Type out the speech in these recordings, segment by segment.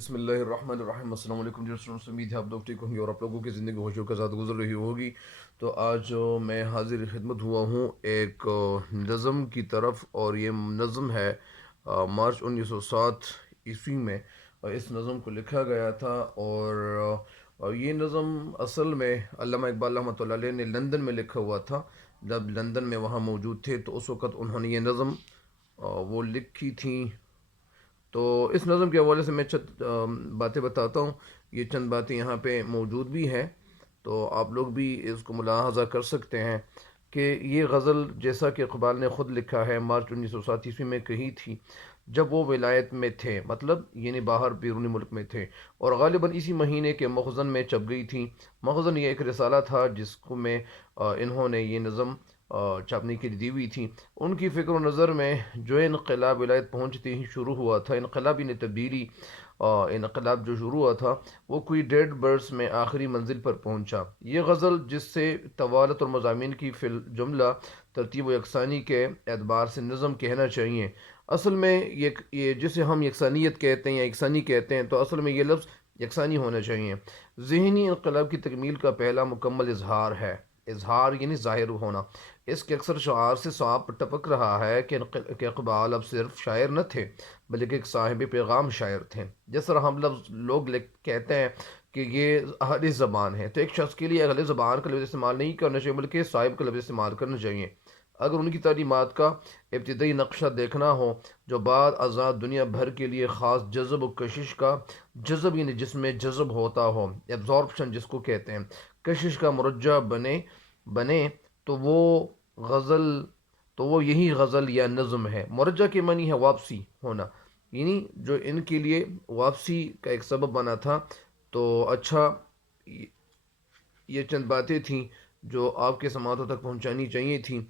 بسم اللہ الرحمن الرحیم۔ السلام علیکم جی اسٹوڈنٹس، امید ہے آپ لوگ ٹھیک ہوں گے اور آپ لوگوں کی زندگی خوشیوں کے ساتھ گزر رہی ہوگی۔ تو آج میں حاضر خدمت ہوا ہوں ایک نظم کی طرف، اور یہ نظم ہے مارچ 1907 میں اس نظم کو لکھا گیا تھا۔ اور یہ نظم اصل میں علامہ اقبال رحمۃ اللہ علیہ نے لندن میں لکھا ہوا تھا۔ جب لندن میں وہاں موجود تھے تو اس وقت انہوں نے یہ نظم وہ لکھی تھیں۔ تو اس نظم کے حوالے سے میں چند باتیں بتاتا ہوں۔ یہ چند باتیں یہاں پہ موجود بھی ہیں، تو آپ لوگ بھی اس کو ملاحظہ کر سکتے ہیں کہ یہ غزل جیسا کہ اقبال نے خود لکھا ہے مارچ 1907 میں کہی تھی جب وہ ولایت میں تھے، مطلب یعنی باہر بیرونی ملک میں تھے، اور غالباً اسی مہینے کے مخزن میں چھپ گئی تھی۔ مخزن یہ ایک رسالہ تھا جس کو میں انہوں نے یہ نظم چھاپنے کے لیے دی ہوئی تھی۔ ان کی فکر و نظر میں جو انقلاب ولایت پہنچتے ہی شروع ہوا تھا، انقلاب یعنی تبدیلی، انقلاب جو شروع ہوا تھا وہ کوئی 1.5 برس میں آخری منزل پر پہنچا۔ یہ غزل جس سے طوالت اور مضامین کی فی الجملہ ترتیب و یکسانی کے اعتبار سے نظم کہنا چاہیے۔ اصل میں یہ جسے ہم یکسانیت کہتے ہیں یا یکسانی کہتے ہیں، تو اصل میں یہ لفظ یکسانی ہونا چاہیے۔ ذہنی انقلاب کی تکمیل کا پہلا مکمل اظہار ہے۔ اظہار یعنی ظاہر ہونا۔ اس کے اکثر شعار سے صاف ٹپک رہا ہے کہ اقبال اب صرف شاعر نہ تھے بلکہ ایک صاحب پیغام شاعر تھے۔ جس طرح ہم لوگ کہتے ہیں کہ یہ اہل زبان ہے، تو ایک شخص کے لیے اہل زبان کا لفظ استعمال نہیں کرنا چاہیے بلکہ صاحب کا لفظ استعمال کرنا چاہیے۔ اگر ان کی تعلیمات کا ابتدائی نقشہ دیکھنا ہو جو بعد ازاں دنیا بھر کے لیے خاص جذب و کشش کا، جذب یعنی جس میں جذب ہوتا ہو، ایبزارپشن جس کو کہتے ہیں، کشش کا مرجع بنے تو وہ غزل تو وہ یہی غزل یا نظم ہے۔ مرجع کے معنی ہے واپسی ہونا، یعنی جو ان کے لیے واپسی کا ایک سبب بنا تھا۔ تو اچھا، یہ چند باتیں تھیں جو آپ کے سماعتوں تک پہنچانی چاہیے تھیں،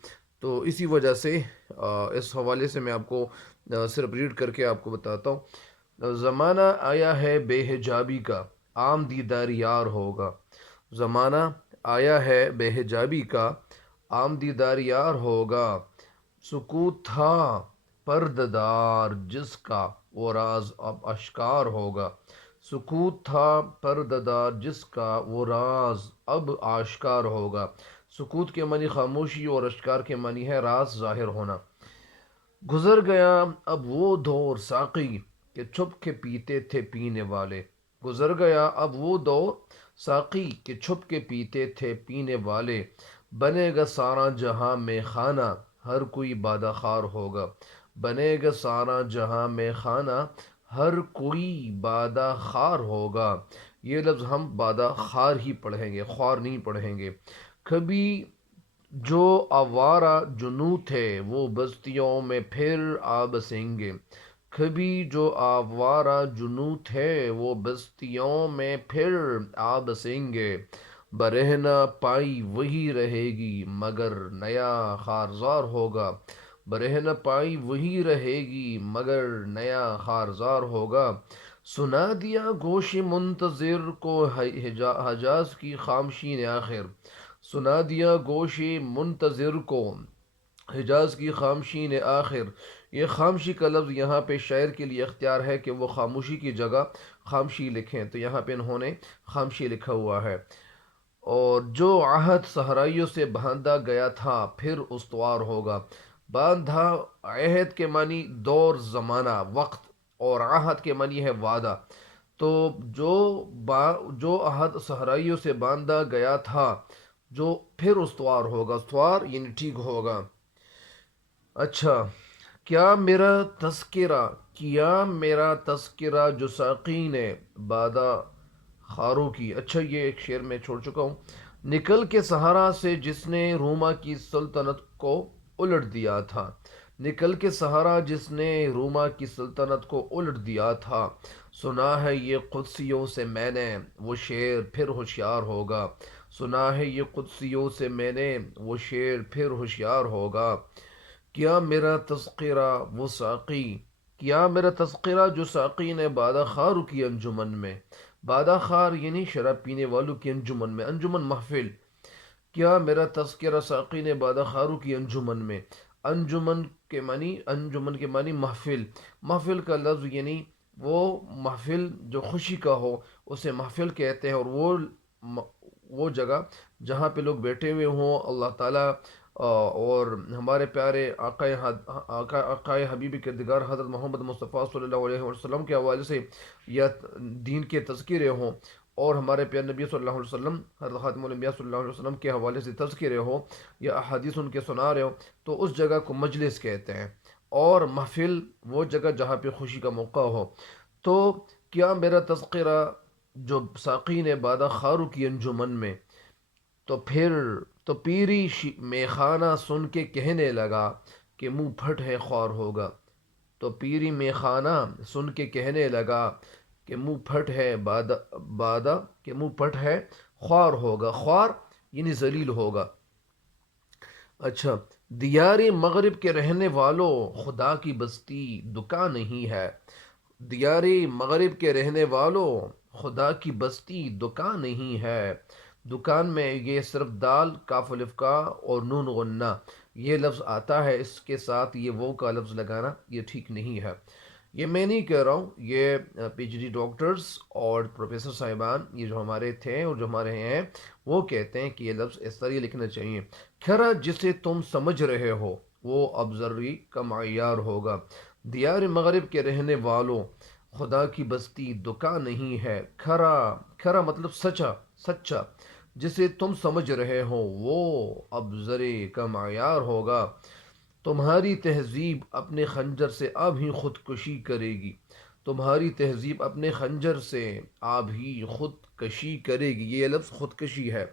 تو اسی وجہ سے اس حوالے سے میں آپ کو صرف ریڈ کر کے آپ کو بتاتا ہوں۔ زمانہ آیا ہے بے حجابی کا، عام دیدار یار ہوگا۔ زمانہ آیا ہے بے حجابی کا، عام دیدار یار ہوگا۔ سکوت تھا پردہ جس کا، وہ راز اب اشکار ہوگا۔ سکوت تھا پردہ جس کا، وہ راز اب آشکار ہوگا۔ سکوت کے معنی خاموشی اور اشکار کے معنی ہے راز ظاہر ہونا۔ گزر گیا اب وہ دور ساقی کہ چھپ کے پیتے تھے پینے والے۔ گزر گیا اب وہ دور ساقی کہ چھپ کے پیتے تھے پینے والے۔ بنے گا سارا جہاں میں خانہ، ہر کوئی بادہ خار ہوگا۔ بنے گا سارا جہاں میں خانہ، ہر کوئی بادہ خار ہوگا۔ یہ لفظ ہم بادہ خار ہی پڑھیں گے، خوار نہیں پڑھیں گے کبھی۔ جو آوارہ جنوں تھے وہ بستیوں میں پھر آ بسیں گے۔ کبھی جو آوارہ جنوں تھے وہ بستیوں میں پھر آ بسیں گے۔ برہنہ پائی وہی رہے گی مگر نیا خارزار ہوگا۔ برہنہ پائی وہی رہے گی مگر نیا خارزار ہوگا۔ سنا دیا گوش منتظر کو حجاز کی خاموشی نے آخر۔ سنا دیا گوش منتظر کو حجاز کی خاموشی نے آخر۔ یہ خاموشی کا لفظ یہاں پہ شاعر کے لیے اختیار ہے کہ وہ خاموشی کی جگہ خاموشی لکھیں، تو یہاں پہ انہوں نے خاموشی لکھا ہوا ہے۔ اور جو عہد صحرائیوں سے باندھا گیا تھا پھر استوار ہوگا۔ باندھا، عہد کے معنی دور، زمانہ، وقت، اور عہد کے معنی ہے وعدہ۔ تو جو عہد صحرائیوں سے باندھا گیا تھا جو پھر استوار ہوگا، استوار یعنی ٹھیک ہوگا۔ اچھا، کیا میرا تذکرہ جو ساقی نے بادہ خاروں کی۔ اچھا، یہ ایک شعر میں چھوڑ چکا ہوں۔ نکل کے صحرا سے جس نے روما کی سلطنت کو الٹ دیا تھا۔ نکل کے صحرا جس نے روما کی سلطنت کو الٹ دیا تھا۔ سنا ہے یہ قدسیوں سے میں نے وہ شعر پھر ہوشیار ہوگا۔ سنا ہے یہ قدسیوں سے میں نے وہ شعر پھر ہوشیار ہوگا۔ کیا میرا تذکرہ وہ ساقی کیا میرا تذکرہ جو ساقی نے بادہ خاروں کی انجمن میں۔ بادہ خار یعنی شراب پینے والوں کی انجمن میں، انجمن محفل۔ کیا میرا تذکرہ ساقی نے بادہ خاروں کی انجمن میں۔ انجمن کے معنی محفل۔ محفل کا لفظ یعنی وہ محفل جو خوشی کا ہو اسے محفل کہتے ہیں، اور وہ جگہ جہاں پہ لوگ بیٹھے ہوئے ہوں اللہ تعالیٰ اور ہمارے پیارے آقائے حبیب کردگار حضرت محمد مصطفیٰ صلی اللہ علیہ وسلم کے حوالے سے یا دین کے تذکرے ہوں، اور ہمارے پیارے نبی صلی اللہ علیہ وسلم حضرت خاتم الانبیاء صلی اللہ علیہ وسلم کے حوالے سے تذکرے ہو یا احادیث ان کے سنا رہے ہو، تو اس جگہ کو مجلس کہتے ہیں، اور محفل وہ جگہ جہاں پہ خوشی کا موقع ہو۔ تو کیا میرا تذکرہ جو ساقی نے بادہ خارو کی انجمن میں، تو پھر تو پیری میخانہ سن کے کہنے لگا کہ منہ پھٹ ہے خوار ہوگا، تو پیری میخانہ سن کے کہنے لگا کہ منہ پھٹ ہے بادہ کہ منہ پھٹ ہے خوار ہوگا، خوار یعنی ذلیل ہوگا۔ اچھا، دیار مغرب کے رہنے والوں خدا کی بستی دکان نہیں ہے، دیار مغرب کے رہنے والوں خدا کی بستی دکان نہیں ہے۔ دکان میں یہ صرف دال کاف الف کا اور نون غنہ یہ لفظ آتا ہے، اس کے ساتھ یہ وہ کا لفظ لگانا یہ ٹھیک نہیں ہے۔ یہ میں نہیں کہہ رہا ہوں، یہ پی ایچ ڈی ڈاکٹرز اور پروفیسر صاحبان یہ جو ہمارے تھے اور جو ہمارے ہیں وہ کہتے ہیں کہ یہ لفظ اس طرح لکھنا چاہیے۔ کھرا جسے تم سمجھ رہے ہو وہ ابزری کا معیار ہوگا، دیار مغرب کے رہنے والوں خدا کی بستی دکان نہیں ہے۔ کھرا، کھرا مطلب سچا، سچا، جسے تم سمجھ رہے ہو وہ ابزرے کا معیار ہوگا۔ تمہاری تہذیب اپنے خنجر سے اب ہی خودکشی کرے گی، تمہاری تہذیب اپنے خنجر سے اب ہی خودکشی کرے گی، یہ لفظ خودکشی ہے،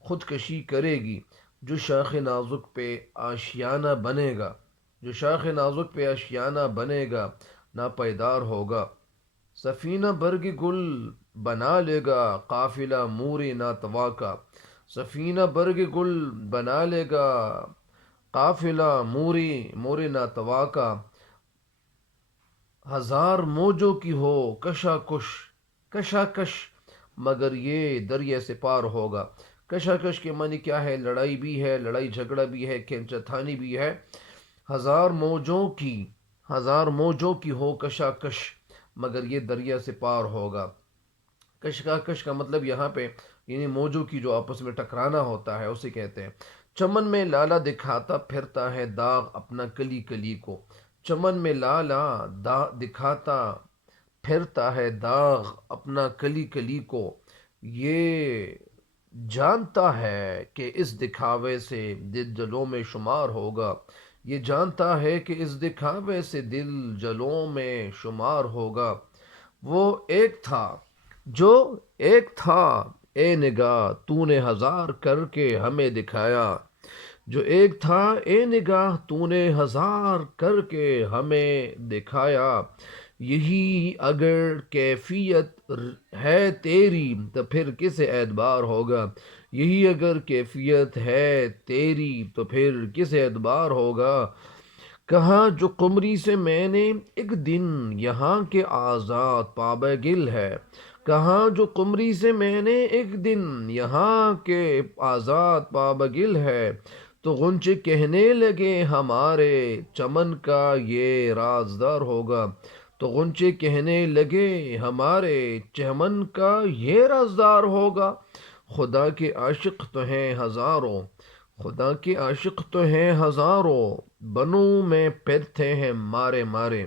خودکشی کرے گی۔ جو شاخ نازک پہ آشیانہ بنے گا، جو شاخ نازک پہ آشیانہ بنے گا ناپائیدار ہوگا۔ سفینہ برگ گل بنا لے گا قافلہ مور ناتوا کا، سفینہ برگ گل بنا لے گا قافلہ مور ناتوا کا۔ ہزار موجوں کی ہو کشاکش، کشاکش مگر یہ دریا سے پار ہوگا۔ کشاکش کے معنی کیا ہے؟ لڑائی بھی ہے، لڑائی جھگڑا بھی ہے، کھینچا بھی ہے۔ ہزار موجوں کی، ہزار موجوں کی ہو کشاکش مگر یہ دریا سے پار ہوگا۔ کشاکش کا مطلب یہاں پہ یعنی موجوں کی جو آپس میں ٹکرانا ہوتا ہے اسے کہتے ہیں۔ چمن میں لالا دکھاتا پھرتا ہے داغ اپنا کلی کلی کو، چمن میں لالا دکھاتا پھرتا ہے داغ اپنا کلی کلی کو، یہ جانتا ہے کہ اس دکھاوے سے دل جلوں میں شمار ہوگا، یہ جانتا ہے کہ اس دکھاوے سے دل جلوں میں شمار ہوگا۔ وہ ایک تھا جو ایک تھا اے نگاہ تو نے ہزار کر کے ہمیں دکھایا، جو ایک تھا اے نگاہ تو نے ہزار کر کے ہمیں دکھایا۔ یہی اگر کیفیت ہے تیری تو پھر کس اعتبار ہوگا، یہی اگر کیفیت ہے تیری تو پھر کس اعتبار ہوگا۔ کہا جو قمری سے میں نے ایک دن یہاں کے آزاد پابہ گل ہے، کہا جو قمری سے میں نے ایک دن یہاں کے آزاد پابہ گل ہے، تو غنچے کہنے لگے ہمارے چمن کا یہ رازدار ہوگا، تو غنچے کہنے لگے ہمارے چمن کا یہ رازدار ہوگا۔ خدا کے عاشق تو ہیں ہزاروں، خدا کے عاشق تو ہیں ہزاروں، بنو میں پھرتے ہیں مارے مارے،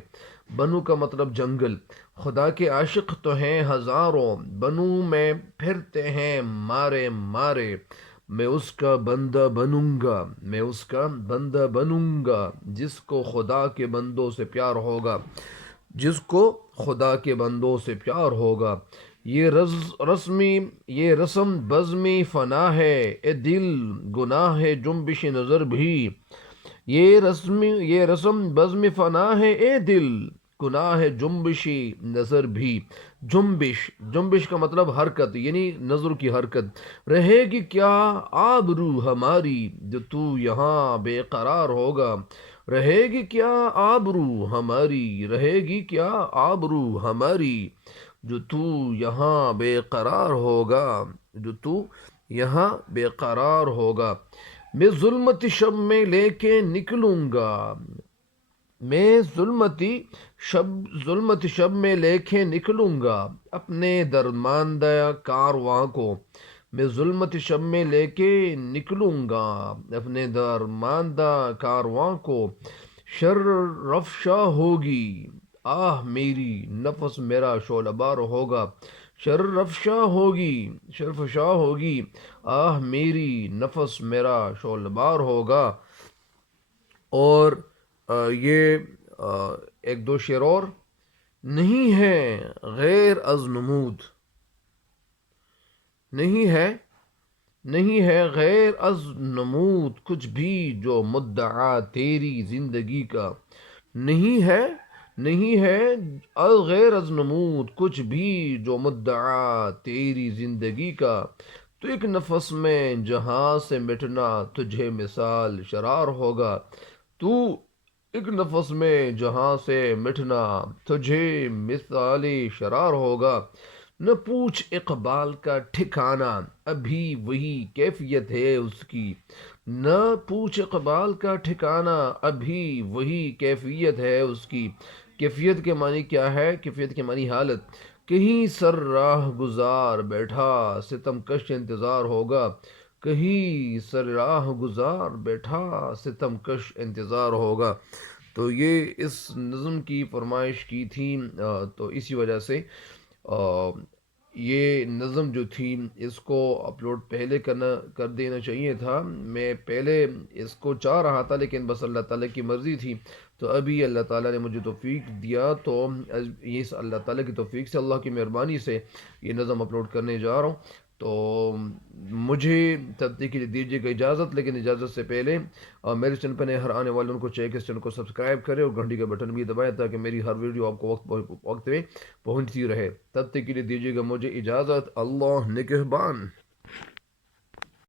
بنو کا مطلب جنگل، خدا کے عاشق تو ہیں ہزاروں، بنو میں پھرتے ہیں مارے مارے۔ میں اس کا بندہ بنوں گا، میں اس کا بندہ بنوں گا جس کو خدا کے بندوں سے پیار ہوگا، جس کو خدا کے بندوں سے پیار ہوگا۔ یہ رسم بزمی فنا ہے اے دل گناہ ہے جنبش نظر بھی، یہ رسم بزم فنا ہے اے دل گناہ ہے جنبشی نظر بھی۔ جنبش، جنبش کا مطلب حرکت یعنی نظر کی حرکت۔ رہے گی کیا آبرو ہماری جو تو یہاں بے قرار ہوگا، رہے گی کیا آبرو ہماری، رہے گی کیا آبرو ہماری جو تو یہاں بے قرار ہوگا، جو تو یہاں بے قرار ہوگا۔ میں ظلمت شب میں لے کے نکلوں گا، میں ظلمت شب میں لے کے نکلوں گا اپنے درماندہ کارواں کو، میں ظلمت شب میں لے کے نکلوں گا اپنے درماندہ کارواں کو، شر رفشا ہوگی آہ میری نفس میرا شعلہ بار ہوگا، شرفشا ہوگی آہ میری نفس میرا شعلہ بار ہوگا۔ اور یہ ایک دو شعر اور، نہیں ہے غیر از نمود، نہیں ہے نہیں ہے غیر از نمود کچھ بھی جو مدعا تیری زندگی کا، نہیں ہے غیر از نمود کچھ بھی جو مدعا تیری زندگی کا، تو ایک نفس میں جہاں سے مٹنا تجھے مثال شرار ہوگا، تو ایک نفس میں جہاں سے مٹنا تجھے مثال شرار ہوگا، نہ پوچھ اقبال کا ٹھکانہ ابھی وہی کیفیت ہے اس کی، نہ پوچھ اقبال کا ٹھکانہ ابھی وہی کیفیت ہے اس کی۔ کیفیت کے معنی کیا ہے؟ کیفیت کے معنی حالت، کہیں سر راہ گزار بیٹھا ستم کش انتظار ہوگا، کہیں سر راہ گزار بیٹھا ستم کش انتظار ہوگا۔ تو یہ اس نظم کی فرمائش کی تھی، تو اسی وجہ سے یہ نظم جو تھی اس کو اپلوڈ پہلے کر دینا چاہیے تھا۔ میں پہلے اس کو چاہ رہا تھا لیکن بس اللہ تعالیٰ کی مرضی تھی، تو ابھی اللہ تعالیٰ نے مجھے توفیق دیا، تو یہ اللہ تعالیٰ کی توفیق سے، اللہ کی مہربانی سے یہ نظم اپلوڈ کرنے جا رہا ہوں۔ تو مجھے تب تک کے لیے دیجیے گا اجازت، لیکن اجازت سے پہلے میرے چینل پہ نئے ہر آنے والوں کو چاہیے کہ اس چینل کو سبسکرائب کرے اور گھنٹی کا بٹن بھی دبائے تاکہ میری ہر ویڈیو آپ کو وقت پہ پہنچتی رہے۔ تب تک کے لیے دیجیے گا مجھے اجازت، اللہ نگہبان۔